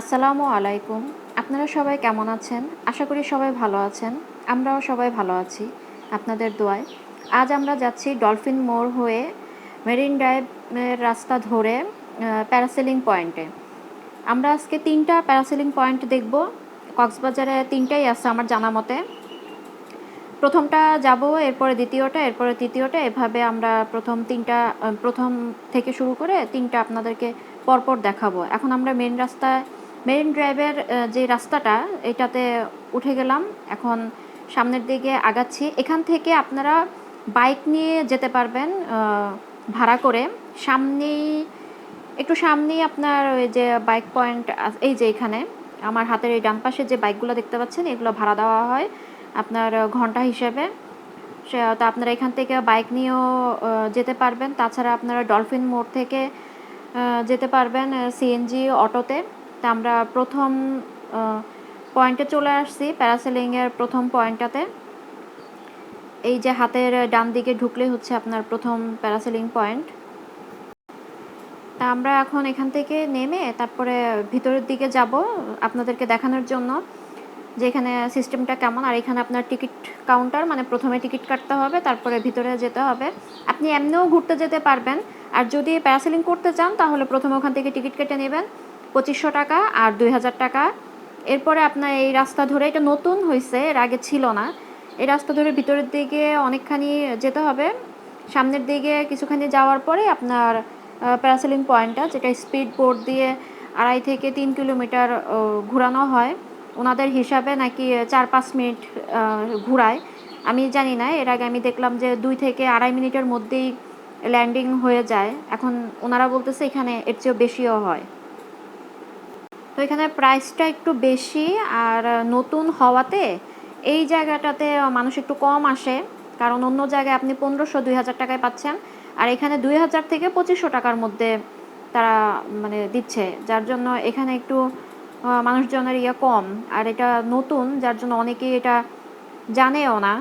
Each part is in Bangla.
আসসালামু আলাইকুম। আপনারা সবাই কেমন আছেন? আশা করি সবাই ভালো আছেন। আমরাও সবাই ভালো আছি আপনাদের দোয়ায়। আজ আমরা যাচ্ছি ডলফিন মোড় হয়ে মেরিন ড্রাইভের রাস্তা ধরে প্যারাসেলিং পয়েন্টে। আমরা আজকে তিনটা প্যারাসেলিং পয়েন্ট দেখব। কক্সবাজারে তিনটাই আছে আমার জানা মতে। প্রথমটা যাব, এরপরে দ্বিতীয়টা, এরপরে তৃতীয়টা। এভাবে আমরা প্রথম তিনটা প্রথম থেকে শুরু করে তিনটা আপনাদেরকে পরপর দেখাবো। এখন আমরা মেন রাস্তায় মেরিন ড্রাইভের যে রাস্তাটা, এটাতে উঠে গেলাম। এখন সামনের দিকে আগাচ্ছি। এখান থেকে আপনারা বাইক নিয়ে যেতে পারবেন ভাড়া করে। সামনেই, একটু সামনেই আপনার ওই যে বাইক পয়েন্ট এই যে এখানে, আমার হাতের এই ডান পাশে যে বাইকগুলো দেখতে পাচ্ছেন, এগুলো ভাড়া দেওয়া হয় আপনার ঘণ্টা হিসেবে। তো আপনারা এখান থেকে বাইক নিয়েও যেতে পারবেন। তাছাড়া আপনারা ডলফিন মোড় থেকে যেতে পারবেন সিএনজি অটোতে। তা আমরা প্রথম পয়েন্টে চলে আসছি প্যারাসেলিংয়ের প্রথম পয়েন্টটাতে এই যে হাতের ডান দিকে ঢুকলে হচ্ছে আপনার প্রথম প্যারাসেলিং পয়েন্ট তা আমরা এখন এখান থেকে নেমে তারপরে ভিতরের দিকে যাব আপনাদেরকে দেখানোর জন্য, যে এখানে সিস্টেমটা কেমন। আর এখানে আপনার টিকিট কাউন্টার মানে প্রথমে টিকিট কাটতে হবে, তারপরে ভিতরে যেতে হবে। আপনি এমনিও ঘুরতে যেতে পারবেন। আর যদি প্যারাসেলিং করতে চান, তাহলে প্রথমে ওখান থেকে টিকিট কেটে নেবেন। পঁচিশশো টাকা আর দুই হাজার টাকা। এরপরে আপনার এই রাস্তা ধরে, এটা নতুন হয়েছে এর আগে ছিল না। এই রাস্তা ধরে ভিতরের দিকে অনেকখানি যেতে হবে। সামনের দিকে কিছুখানি যাওয়ার পরে আপনার প্যারাসেলিং পয়েন্টটা যেটা স্পিড বোর্ড দিয়ে আড়াই থেকে তিন কিলোমিটার ঘোরানো হয়, ওনাদের হিসাবে নাকি চার পাঁচ মিনিট ঘোরায়। আমি জানি না, এর আগে আমি দেখলাম যে দুই থেকে আড়াই মিনিটের মধ্যেই ল্যান্ডিং হয়ে যায়। এখন ওনারা বলতেছে এখানে এর চেয়েও বেশিও হয়। তো এখানে প্রাইসটা একটু বেশি আর নতুন হওয়াতে এই জায়গাটাতে মানুষ একটু কম আসে। কারণ অন্য জায়গায় আপনি পনেরোশো দুই হাজার টাকায় পাচ্ছেন। আর এখানে দুই হাজার থেকে পঁচিশশো টাকার মধ্যে তারা মানে দিচ্ছে। যার জন্য এখানে একটু মানুষজনের ইয়ে কম। আর এটা নতুন যার জন্য অনেকেই এটা জানেও না।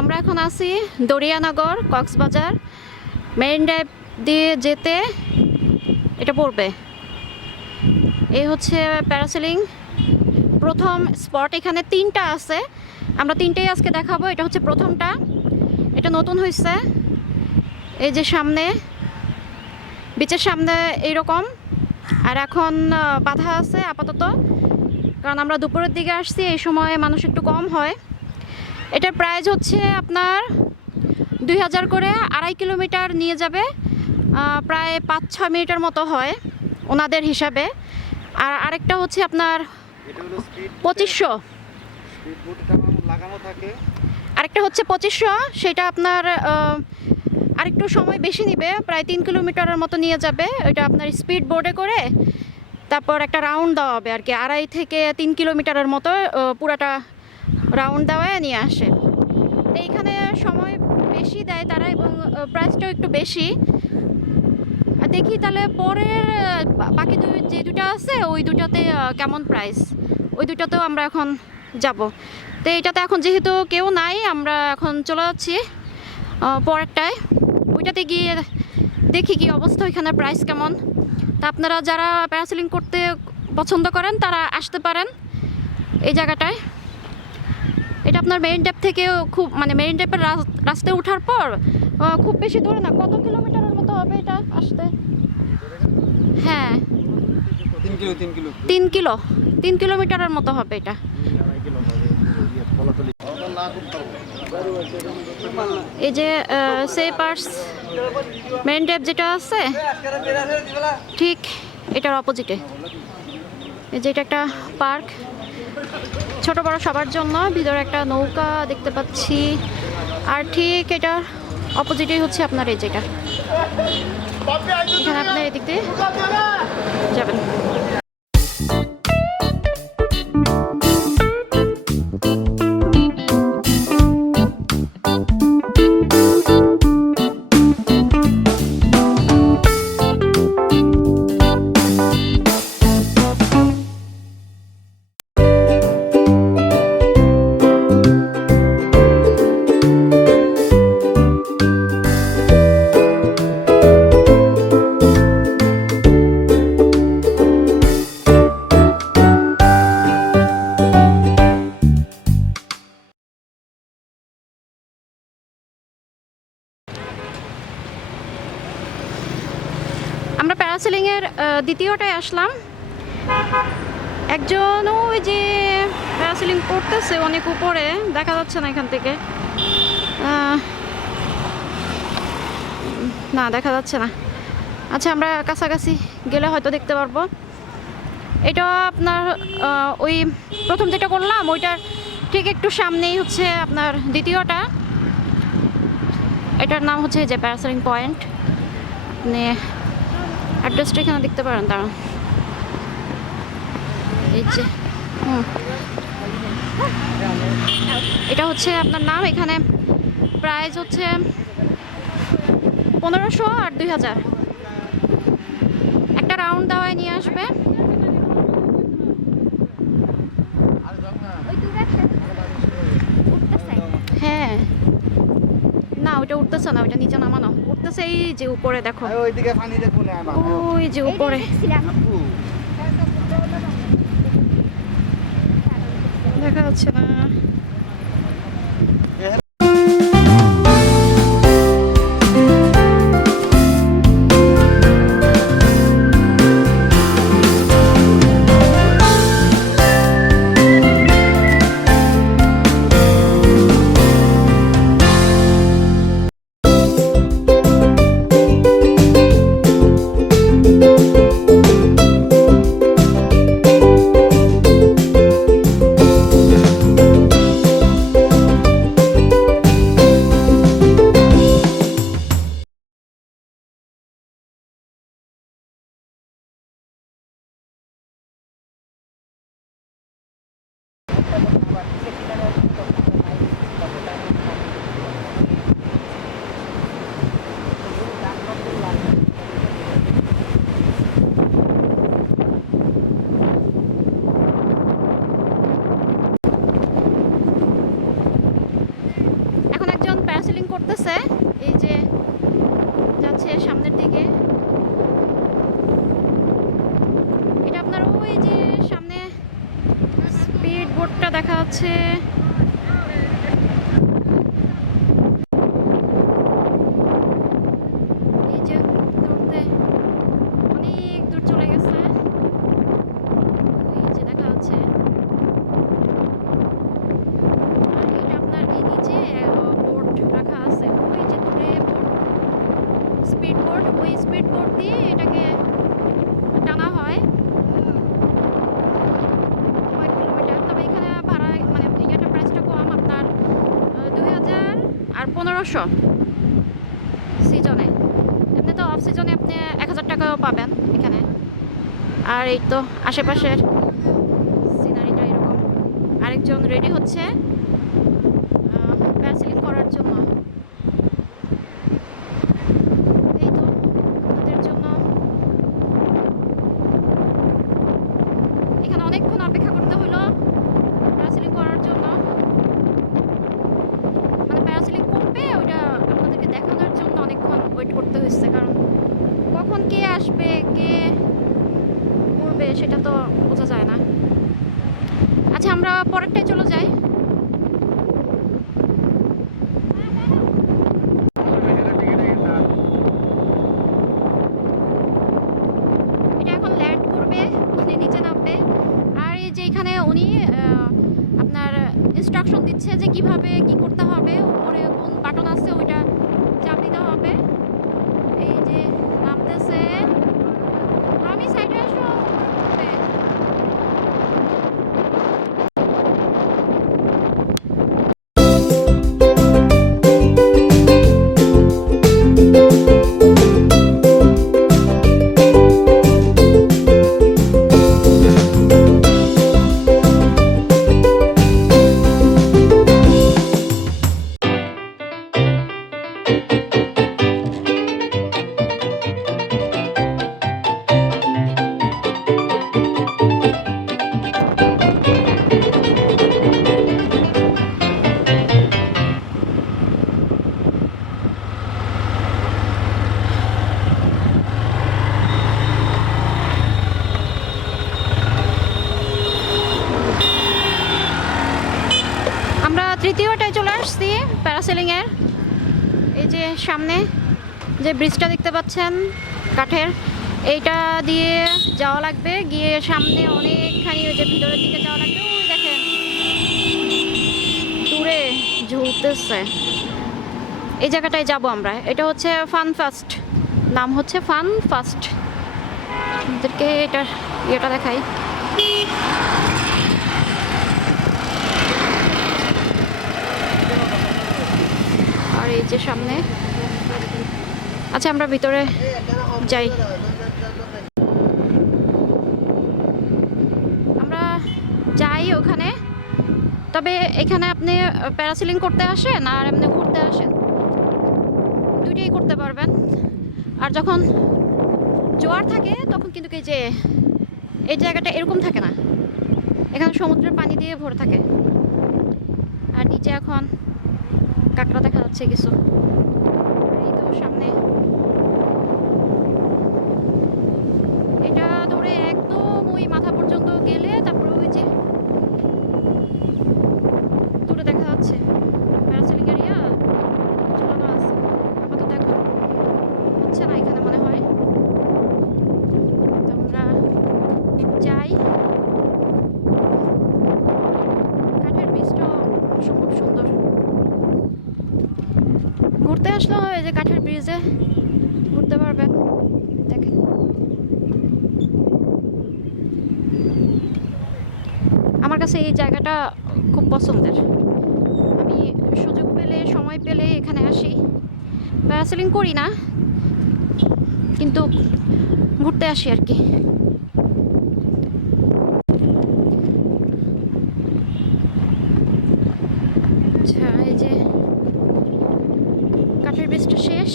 আমরা এখন আছি দরিয়ানগর কক্সবাজার মেরিন ড্রাইভ দিয়ে যেতে এটা পড়বে। এই হচ্ছে প্যারাসেলিং প্রথম স্পট এখানে তিনটা আছে। আমরা তিনটেই আজকে দেখাবো। এটা হচ্ছে প্রথমটা। এটা নতুন হয়েছে এই যে সামনে বিচের সামনে এইরকম। আর এখন বাধা আছে আপাতত। কারণ আমরা দুপুরের দিকে আসছি, এই সময় মানুষ একটু কম হয়। এটার প্রাইস হচ্ছে আপনার দুই হাজার করে আড়াই কিলোমিটার নিয়ে যাবে। প্রায় পাঁচ ছয় মিনিটের মতো হয় ওনাদের হিসাবে। আর আরেকটা হচ্ছে আপনার পঁচিশশো। আরেকটা হচ্ছে পঁচিশশো সেটা আপনার আরেকটু সময় বেশি নেবে প্রায় তিন কিলোমিটারের মতো নিয়ে যাবে। ওইটা আপনার স্পিড বোর্ডে করে তারপর একটা রাউন্ড দেওয়া হবে আর কি আড়াই থেকে তিন কিলোমিটারের মতো পুরাটা রাউন্ড দেওয়ায় নিয়ে আসে। এইখানে সময় বেশি দেয় তারা এবং প্রাইসটাও একটু বেশি। দেখি তাহলে পরের বাকি দুই, যে দুটা আছে, ওই দুটাতে কেমন প্রাইস ওই দুটাতেও আমরা এখন যাব। তো এটাতে এখন যেহেতু কেউ নাই, আমরা এখন চলে যাচ্ছি পরেরটায়। ওইটাতে গিয়ে দেখি কি অবস্থা, ওইখানে প্রাইস কেমন। তা আপনারা যারা প্যারাসেলিং করতে পছন্দ করেন, তারা আসতে পারেন এই জায়গাটায়। এটা আপনার মেরিন ড্যাপ থেকে খুব মানে মেরিন ড্যাপের রাস্তায় ওঠার পর খুব বেশি দূরে না, কত কিলোমিটারের মতো হবে এটা আসতে? হ্যাঁ। তিন কিলো তিন কিলো। তিন কিলো। তিন কিলোমিটারের মতো হবে এটা। এই যে সে পার্স মেন ড্রাইভ যেটা আছে ঠিক এটার অপোজিটে এই যে এটা একটা পার্ক ছোট বড় সবার জন্য ভিতরে একটা নৌকা দেখতে পাচ্ছি। আর ঠিক এটার অপোজিটেই হচ্ছে আপনার এই যেটা। এখানে আপনার এদিক দিয়ে যাবেন। দ্বিতীয়টায় আসলাম। একজন ওই যে প্যারাসেলিং করতেছে অনেক উপরে, দেখা যাচ্ছে না এখান থেকে। না, দেখা যাচ্ছে না। আচ্ছা আমরা কাছাকাছি গেলে হয়তো দেখতে পারব। এটা আপনার ওই প্রথম যেটা করলাম, ওইটার ঠিক একটু সামনেই হচ্ছে আপনার দ্বিতীয়টা। এটার নাম হচ্ছে যে প্যারাসেলিং পয়েন্ট আপনি অ্যাড্রেসটা এখানে দেখতে পারেন তারা এই যে এটা হচ্ছে আপনার নাম, এখানে প্রাইস হচ্ছে পনেরোশো আর দুই হাজার। একটা রাউন্ড দাওয়ায় নিয়ে আসবে হ্যাঁ ওইটা উঠতেছে না ওইটা নিচে নামানো। উঠতেছে এই যে উপরে দেখো। ওইদিকে পানি দেখব না ওই যে উপরে। দেখা যাচ্ছে না। বোর্ডটা দেখা যাচ্ছে এই যে উঠতে উঠতে অনেক দূর চলে গেছে ওই যে দেখা যাচ্ছে আর এটা আপনার এই নিচে বোর্ড রাখা আছে ওই যে দূরে বোর্ড স্পিড বোর্ড ওই স্পিড বোর্ড দিয়ে এটাকে টানা হয় কয়েক কিলোমিটার তবে এখানে ভাড়া মানে ইয়েটার প্রাইসটা কম আপনার দুই হাজার আর পনেরোশো। সিজনে এমনি তো অফ সিজনে আপনি এক হাজার টাকাও পাবেন এখানে। আর এই তো আশেপাশের সিনারিটা এরকম। আরেকজন রেডি হচ্ছে প্যারাসিলিং করার জন্য এই তো আপনাদের জন্য এখানে অনেকক্ষণ অপেক্ষা করতে হলো প্যারাসিলিং করার জন্য মানে প্যারাসিলিং করবে ওইটা আপনাদেরকে দেখানোর জন্য অনেকক্ষণ ওয়েট করতে হয়েছে কারণ কখন কে আসবে কে উড়বে সেটা তো বোঝা যায় না। আচ্ছা আমরা পরেরটায় চলে যাই। ব্রিজটা দেখতে পাচ্ছেন, কাঠের। এইটা দিয়ে যাওয়া লাগবে। গিয়ে সামনে অনেকখানি ওই যে ভিতরের দিকে যাওয়া লাগবে। ওই দেখেন, দূরে ঝুলতেছে। এই জায়গাটায় যাব আমরা। এটা হচ্ছে ফান ফাস্ট। নাম হচ্ছে ফান ফাস্ট। আমাদেরকে এটা ইয়েটা দেখাই। আর এই যে সামনে আচ্ছা আমরা ভিতরে যাই। আমরা যাই ওখানে। তবে এখানে আপনি প্যারাসিলিং করতে আসেন আর এমনি ঘুরতে আসেন। দুইটাই করতে পারবেন। আর যখন জোয়ার থাকে, তখন কিন্তু এই যে, এই জায়গাটা এরকম থাকে না। এখানে সমুদ্রের পানি দিয়ে ভরে থাকে। আর নিচে এখন কাঁকড়া দেখা যাচ্ছে কিছু। এই তো সামনে এটা ধরে একদম ওই মাথা পর্যন্ত গেলে তারপরে ওই যে দূরে দেখা যাচ্ছে প্যারাসেলিং এরিয়া ঝুলানো আছে আপাতত এখন হচ্ছে না এখানে মনে হয় তো আমরা যাই কাঠের বীজটা অসম্ভব সুন্দর ঘুরতে আসলে হয় যে কাঠের ব্রিজে ঘুরতে পারবেন দেখেন আমার কাছে এই জায়গাটা খুব পছন্দের। আমি সুযোগ পেলে, সময় পেলে এখানে আসি। প্যারাসেলিং করি না, কিন্তু ঘুরতে আসি আর কি। আচ্ছা এই যে কাঠের ব্রিজটা শেষ।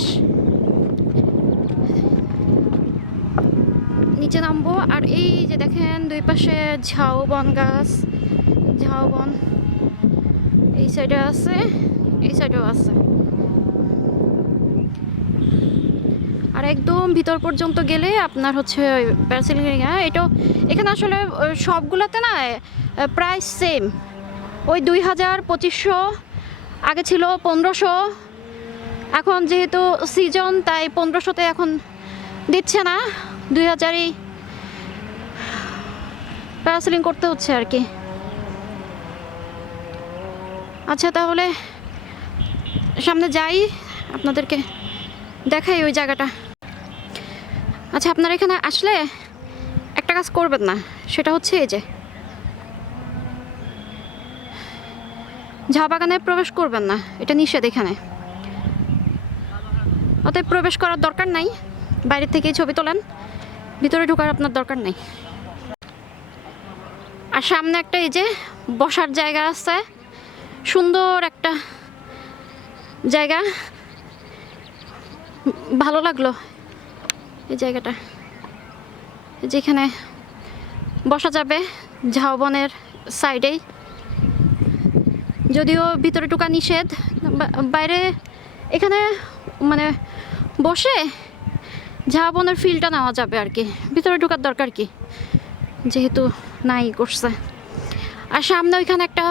নিচে নামবো, আর এই যে দেখেন, দুই পাশে ঝাউ বন গাছ এই সাইডে আছে, এই সাইডেও আছে। আর একদম ভিতর পর্যন্ত গেলে আপনার হচ্ছে প্যারাসিলিং এটা এখানে আসলে সবগুলোতে না প্রাইস সেম ওই দুই হাজার পঁচিশশো, আগে ছিল পনেরোশো। এখন যেহেতু সিজন তাই পনেরোশোতে এখন দিচ্ছে না। দুই হাজারই প্যারাসেলিং করতে হচ্ছে আর কি। আচ্ছা তাহলে সামনে যাই, আপনাদেরকে দেখাই ওই জায়গাটা। আচ্ছা আপনারা এখানে আসলে একটা কাজ করবেন না, সেটা হচ্ছে এই যে ঝা বাগানে প্রবেশ করবেন না, এটা নিষেধ এখানে। অতএব প্রবেশ করার দরকার নাই, বাইরে থেকেই ছবি তোলেন, ভিতরে ঢোকার আপনার দরকার নেই। আর সামনে একটা এই যে বসার জায়গা আছে সুন্দর একটা জায়গা। ভালো লাগল এই জায়গাটা। যেখানে বসা যাবে ঝাউবনের সাইডেই। যদিও ভিতরে ঢোকা নিষেধ বাইরে এখানে মানে বসে ঝাউবনের ফিলটা নেওয়া যাবে আর কি। ভিতরে ঢোকার দরকার কি? যেহেতু নাই করছে। আর সামনে ওইখানে একটা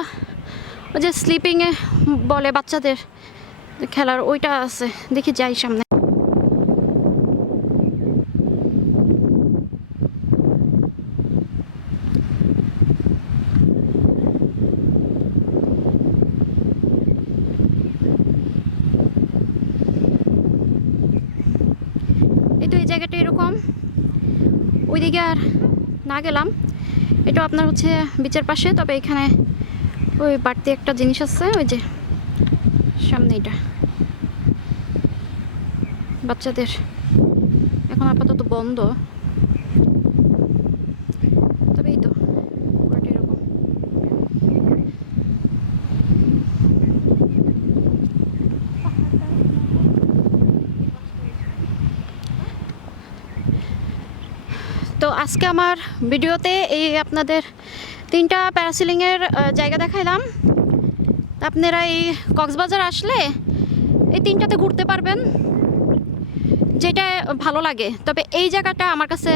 ওই যে স্লিপিংয়ে বলে বাচ্চাদের খেলার ওইটা আছে, দেখি যাই সামনে। তো এই জায়গাটা এরকম। ওইদিকে আর না গেলাম। এটা আপনার হচ্ছে বিচের পাশে, তবে এখানে ওই বাড়তি একটা জিনিস আছে, ওই যে সামনে এটা। বাচ্চাদের। এখন আপাতত বন্ধ। তবে এই তো এরকম। তো আজকে আমার ভিডিওতে এই আপনাদের তিনটা প্যারাসিলিংয়ের জায়গা দেখাইলাম। আপনারা এই কক্সবাজার আসলে এই তিনটাতে ঘুরতে পারবেন, যেটা ভালো লাগে। তবে এই জায়গাটা আমার কাছে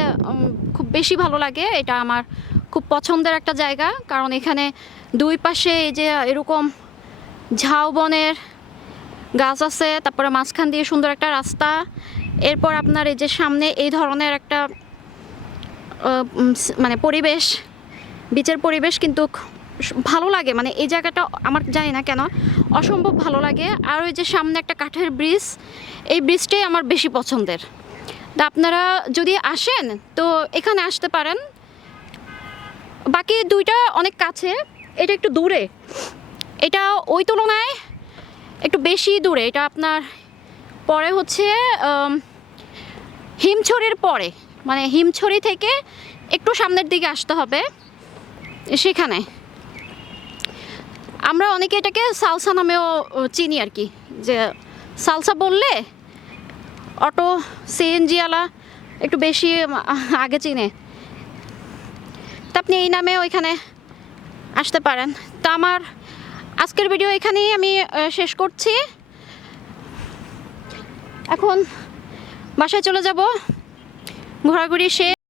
খুব বেশি ভালো লাগে। এটা আমার খুব পছন্দের একটা জায়গা। কারণ এখানে দুই পাশে এই যে এরকম ঝাউবনের গাছ আছে, তারপরে মাঝখান দিয়ে সুন্দর একটা রাস্তা। এরপর আপনার এই যে সামনে এই ধরনের একটা মানে পরিবেশ। বিচের পরিবেশ কিন্তু ভালো লাগে। মানে এই জায়গাটা আমার জানি না কেন, অসম্ভব ভালো লাগে। আর ওই যে সামনে একটা কাঠের ব্রিজ, এই ব্রিজটাই আমার বেশি পছন্দের। তা আপনারা যদি আসেন, তো এখানে আসতে পারেন। বাকি দুইটা অনেক কাছে, এটা একটু দূরে। এটা ওই তুলনায় একটু বেশি দূরে। এটা আপনার পরে হচ্ছে হিমছড়ির পরে। মানে হিমছড়ি থেকে একটু সামনের দিকে আসতে হবে। সেখানে। আমরা অনেকে এটাকে সালসা নামেও চিনি আর কি। যে সালসা বললে অটো সিএনজিওয়ালা একটু বেশি আগে চিনে। তা আপনি এই নামে ওইখানে আসতে পারেন। তা আমার আজকের ভিডিও এখানেই আমি শেষ করছি। এখন বাসায় চলে যাব। ঘোরাঘুরি শেষ।